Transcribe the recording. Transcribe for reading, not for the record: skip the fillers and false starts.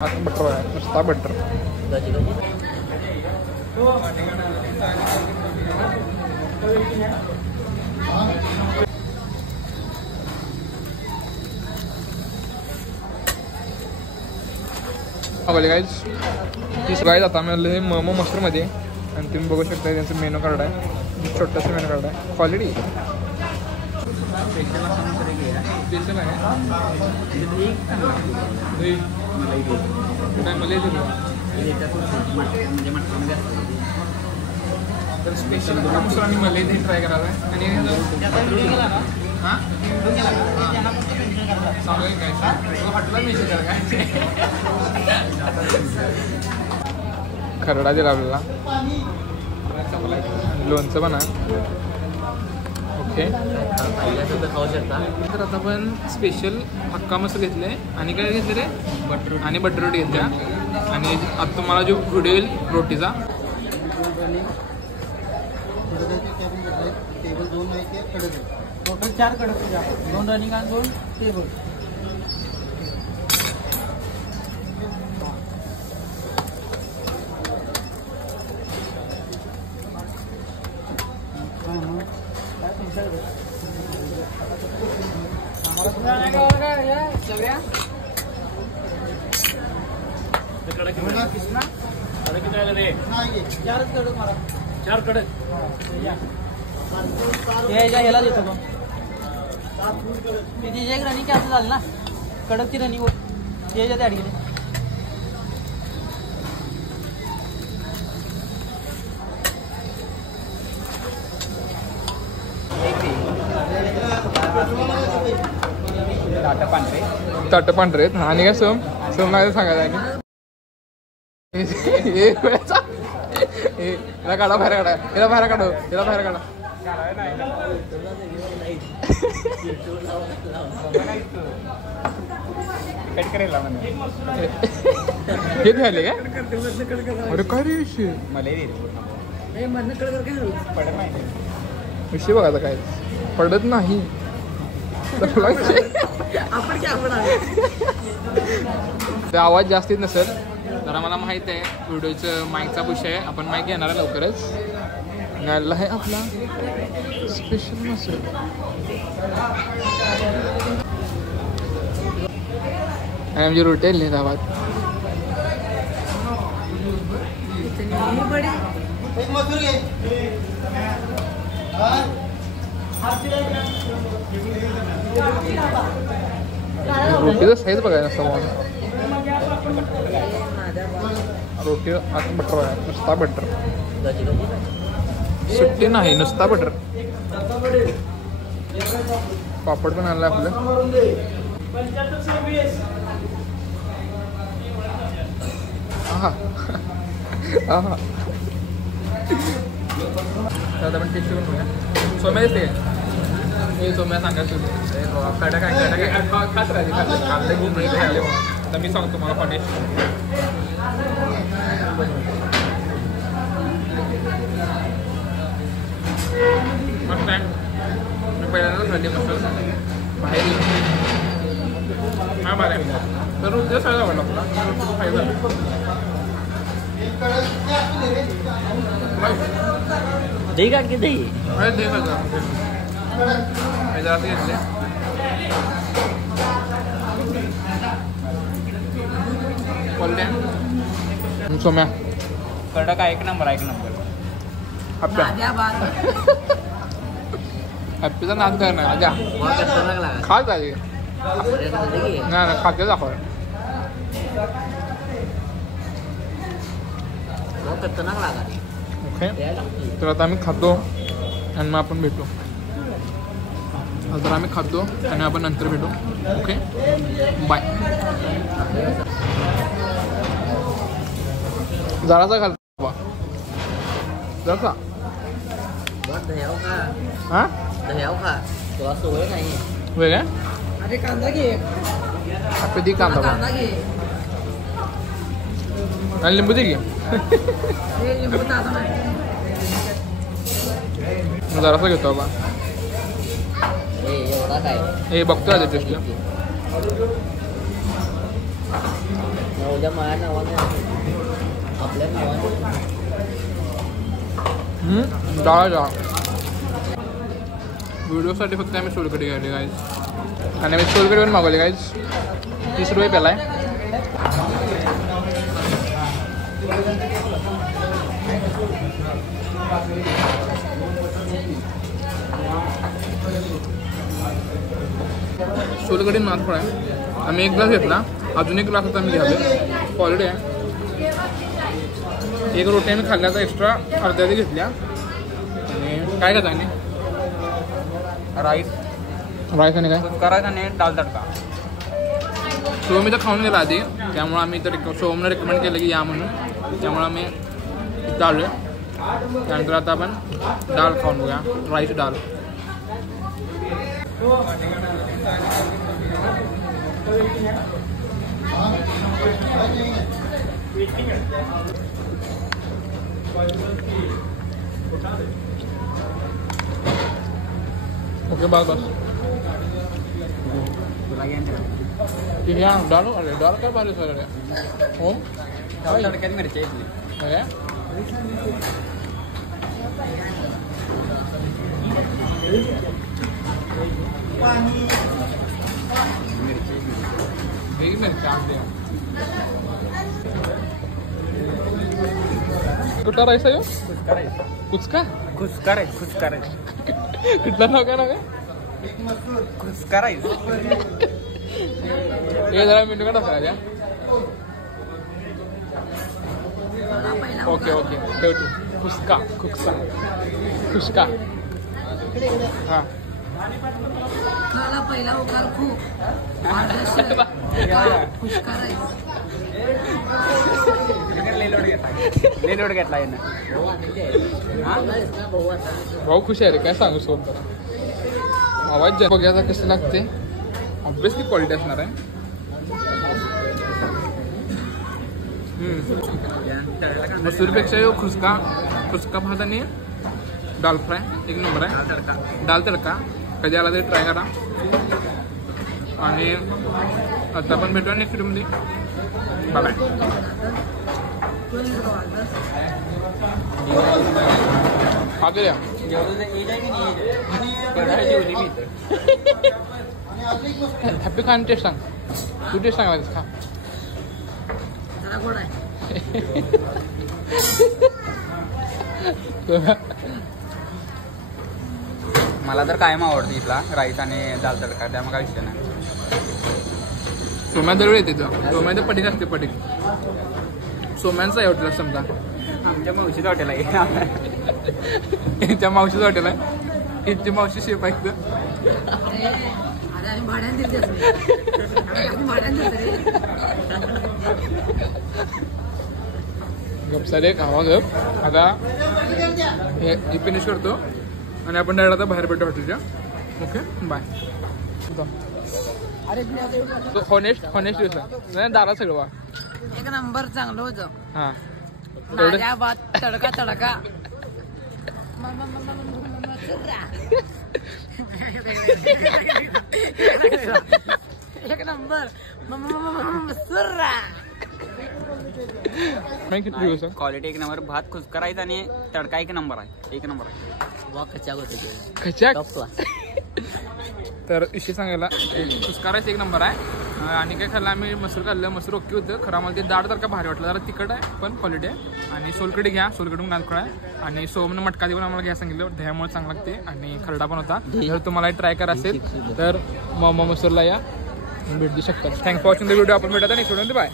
Butter आहे नुसता butter. Guys तीस गाईज आता आम्ही मोमो मस्टरमध्ये आणि तुम्ही बघू शकता त्यांचं मेनू कार्ड आहे. छोटंसं मेनू कार्ड आहे. क्वालिटी स्पेशल आहे. तर स्पेशल त्यापासून आम्ही मलाई ते ट्राय करायला आहे. आणि सांगेल काय हॉटेलला मेन्शन करा काय खरडा दिला आपल्याला. लोणचं पण आहे. ओके खाऊ शकता. तर आता आपण स्पेशल हक्का मसाला घेतले आणि काय घेतले रे बटर आणि बटर रोटी घेतल्या. आणि आता तुम्हाला जो व्हिडिओ येईल रोटीचा टेबल 2 आहे ते कडक आहे. टोटल 4 कडक आहे. 2 रनिंग आणि 2 टेबल. चार कडक ह्याला देतो तो. तिची एक रनिंग कॅन्सल झाली ना. कडकची रनिंग त्याच्यात ॲड केली. ताटं पांढरे आहेत. आणि काय सोम नाही सांगायचं आणि याला काढा बाहेर काढा. याला बाहेर काढू. याला बाहेर काढा. हे झाले काय अरे काय रे विषय विषय बघायचा काय पडत नाही. आवाज जास्तीत नसेल तर आम्हाला माहित आहे व्हिडिओचं माईकचा विषय आहे. आपण माईक घेणार आहे लवकरच. घालला आहे आपला स्पेशल मसाला. आणि आमची रोटी आली गावात. रोटीचा साईज बघायला नसतं. रोटी आता बटर आहे नुसता बटर. सुट्टी नाही नुसता बटर. पापड पण आणलं आपलं. हा हा आता आपण टेस्ट करून बघूया. सोम्या येते हे सोम्या सांगायचं कडा काय कडा काय खात राहिले खाल्ले खूप मिळते खाल्ले. आता मी सांगतो तुम्हाला पनीर मस्त आहे. मी पहिल्यांदाच खाल्ली मस्त बाहेर हा बरं आहे. तर उद्या सगळं आवडलं आपला फायदा दही काढ की दही दे खायचं हैदराबाद घेतले. सोम्या कडक आहे. एक नंबर एक नंबर. हॅप्पीचा नाद करणार द्या खा जाईल नाही खाते दाखव. ओके तर आता आम्ही खातो आणि मग आपण भेटू. तर आम्ही खातो आणि आपण नंतर भेटू. Okay bye. जरासा घालतो जरासा हा वेगळ्या अरे कांदा घे. कधी कांदा आणि लिंबू दे घे. जरासा घेतो बाबा. हे बघतो आता टेस्ट. भाऊच्या माझ्या नावाने आपल्या नावाने डाळ व्हिडिओसाठी फक्त आम्ही सोलकढी घ्यायला गाईज आणि आम्ही सोलकढी पण मागवली गाईज 30 रुपये पेला आहे. सोलकढी नाथफळ आहे. आम्ही 1 ग्लास घेतला, अजून 1 ग्लास आता आम्ही घ्यावे. क्वालिटी आहे. 1 रोटी आम्ही खाल्ल्याचा एक्स्ट्रा अर्ध्या घेतल्या. आणि काय घेता आणि राईस आणि काय करायचा नाही डाल तडका. सोमी तर खाऊन गेला आधी, त्यामुळे आम्ही तर सोमने रेकमेंड केलं की या म्हणून, त्यामुळे आम्ही इथं आलो आहे. त्यानंतर आता आपण डाळ खाऊन बघूया, राईस डाळ. ओके बस ठीक आहे. डाळ अरे डाळ काय भारी सर हो तडक्यात मिरची इथली कुठला राईस आहे कुचका खुसका राईस खुसका राईस कुठला नाव काय खुसका राईस हे जरा मेनू का टाका. ओके ओके ठेवतो. खुसका खुसका खुसका हां खाला पहिला उकार खूप खुशका राईस लेलोड घेतला भाऊ खुश आहे रे, काय सांगू सोबत. आवाज बघायचा कसं लागते, ऑब्विसली क्वालिटी असणार आहे. मसूरपेक्षा खुसका भात आणि दाल फ्राय 1 नंबर आहे. दाल तडका कधी आला तरी ट्राय करा. आणि आता आपण भेटूया नेक्स्ट व्हिडिओमध्ये. बाय. खाते द्या हॅपी खान टेस्ट सांग. तू टेस्ट सांगायला खा. मला तर कायम आवडतं इथला राईस आणि दाल तडका, त्यामुळे काय विषय नाही. सोम्या दरवेळ येते सोम्या तर पटीक असते पटीक. सोम्यांचा आहे हॉटेल समजा. आमच्या मावशीचं हॉटेल आहे. यांच्या मावशीचं हॉटेल आहे. यांची मावशी शेफ आहे. गप सारे खावा गप. आता हे फिनिश करतो आणि आपण डायरेक्ट आता बाहेर भेटतो हॉटेलच्या. Okay bye. हॉनेस्ट दिवस नाही दारा सगळं 1 नंबर चांगलं होतं. हां माझ्या भात तडका तडका 1 नंबर सुर्रा. Quality 1 number. भात खुसका राईस आणि तडका 1 नंबर आहे. 1 नंबर आहे. तर इशी सांगायला खुसका राईस 1 नंबर आहे. आणि काय खाल्लं आम्ही मसूर खाल्लं. मसूर ओके होतं. खरं मला ते दाढ तर का भारी वाटलं. जरा तिखट आहे पण क्वालिटी आहे. आणि सोलकढी घ्या. सोलकडून नानखळा आहे. आणि सोमनं मटका देऊन आम्हाला घ्या सांगितलं. दह्यामुळे चांगला लागते आणि खरडा पण होता. जर तुम्हाला ट्राय करा असेल तर मसूरला या भेट देऊ शकता. Thanks for watching the video. आपण भेटत नेक्स्ट व्हिडिओ. बाय.